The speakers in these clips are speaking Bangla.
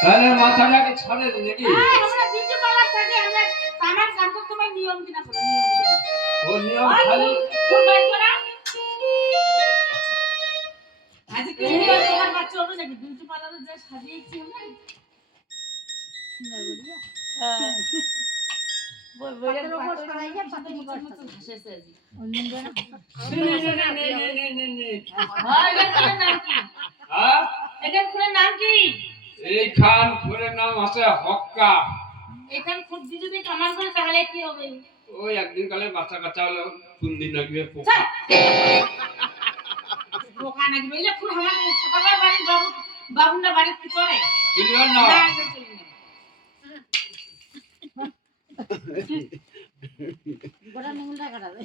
তাহলে মাথাটাকে ছাড়ে দিই নাকি? আমরা বিউটি পার্লার থেকে আমরা আমার কাজ তোমার নিয়ম কিনা করো নিয়ম কিনা ও নিয়ম খালি ফুল বাই করা আজকে তোমার বাচ্চা হবে নাকি বিউটি পার্লারে যা সাজিয়েছি আমরা না বলিয়া হ্যাঁ বইয়ের উপর সরাই যা পাতা নিকট ঘষেছে আজি অন্য না হয় এটার নাম কি হ্যাঁ এটার ফুলের নাম কি এই খান ফুলের নাম আছে হক্কা। এখান খুব যদি কামান করে তাহলে কি হবে ওই একদিন কালে বাচ্চা কাচ্চা হলো কোন দিন লাগবে পোকা পোকা নাকি বলে ফুল আমার ছোটবার বাড়ির বাবুরা বাড়িতে চলে চলিবার না না একদম চলে না বড় নেংলা কাটাবে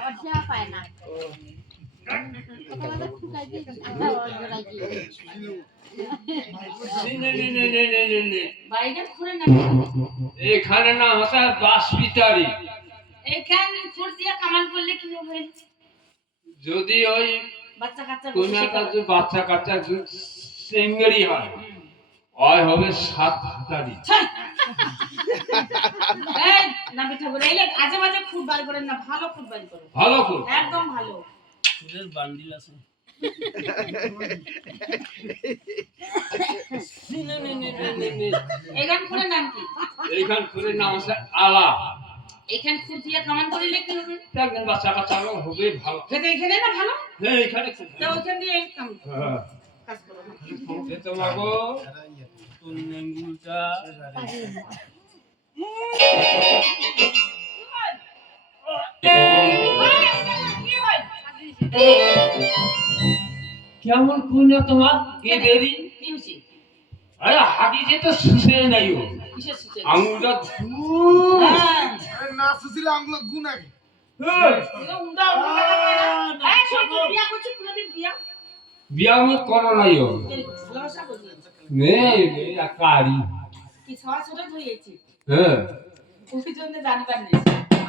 অর্জা পায় না এখানে না হচ্ছে বাসপিটারি। এখানে ফুল দিয়ে কামান করলে কি হবে যদি ওই বাচ্চা কাচ্চা কোন একটা যে বাচ্চা কাচ্চা সিঙ্গড়ি হয় ওই হবে 7 হাজারি। এই না বেটা বলে এই আজে বাজে ফুল বার করেন না ভালো ফুল বার করো ভালো ফুল একদম ভালো ফুলের বান্ডিল আছে এখান ফুলের নাম কি এইখান ফুলের নাম আছে আলা। এখান ফুল দিয়ে কামান করলে কি হবে একদম বাচ্চা কাচ্চা হবে ভালো। খেতে এখানে না ভালো হ্যাঁ এখানে খুব তো ওখান দিয়ে কাম হ্যাঁ কাজ করো এ তোমাগো কোন নেঙ্গুলটা কেমন কুনা তোমার কে দেরি কি হইছে আরে হাগি যে তো সুসে নাই ও কিসের সুসে আঙুলটা আরে না সুশীল আঙ্গুল গুণ আগে উন্ডা উন্ডা এই সব বিয়া করছিস কোনদিন বিয়া বিয়া মু করো নাই ও ভালোবাসা করছিস নে আকারি কি ছয় ছোট হয়েছে হ্যাঁ ওই জন্য জানবার নেই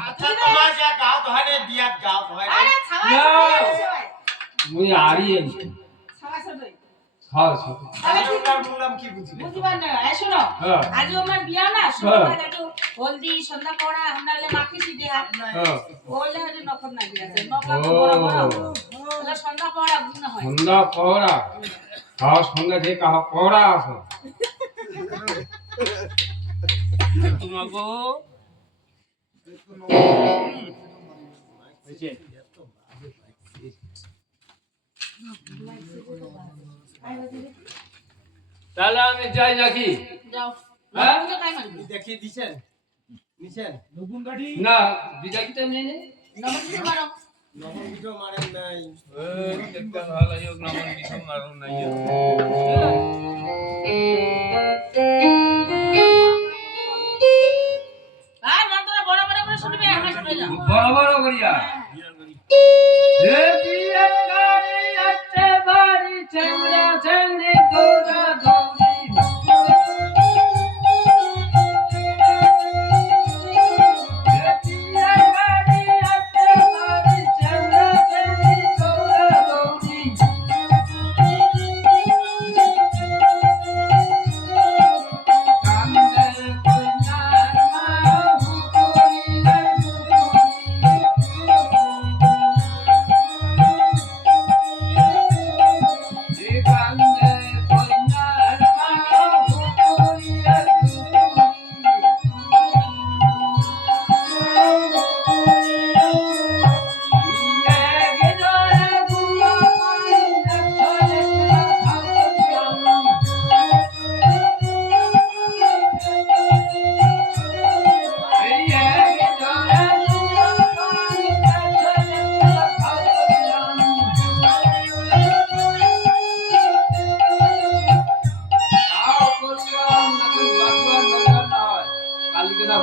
আচ্ছা তোমার যা গাও ধরে বিয়া গাও ধরে আরে ছাওয়া না। ছোট মুই আরিয়ে ছাওয়া ছোট খাও ছোট তাহলে কি তার বললাম কি বুঝলি বুঝবার না এই শোনো হ্যাঁ আজ আমার বিয়া না সন্ধ্যা একটু হলদি সন্ধ্যা পড়া আমরা হলে মাখিছি দেহা হ্যাঁ ওলে হলে নখর না গিয়েছে নখলা তো বড় বড় ওলে সন্ধ্যা পড়া বুঝ না হয় সন্ধ্যা পড়া খাও সন্ধ্যা যে কাহ পড়া আছে তোমাগো হইছে তাহলে আমি যাই নাকি যাও হ্যাঁ? নখগুলো তাই মারবি দেখিয়ে দিছেন নিছেন নগুন গাড়ি না বিদাকিটা নিয়ে নে নখগুলো মারো নগুন ভিডিও মারেন নাই দেখতে ভালো লাগে নামান কিছু মারো নাই আর নন্দরা বড় বড় করে শুনবে আমার শুনে না বড় বড় করিয়া হে বিয়ে গাড়ি আছে বাড়ি চন্দ্রা চন্দ্রে দৌড়া দৌড়ি হে বিয়ে গাড়ি আছে বাড়ি চন্দ্রা চন্দ্রে দৌড়া দৌড়ি কান্দে কইনার মা হুকুরি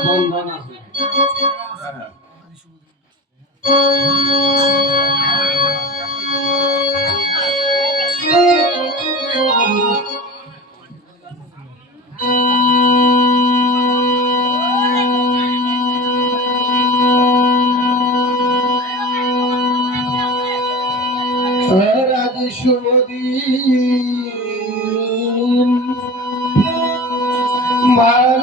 বন্ধন আছে Oh, আজ শুভদিন মা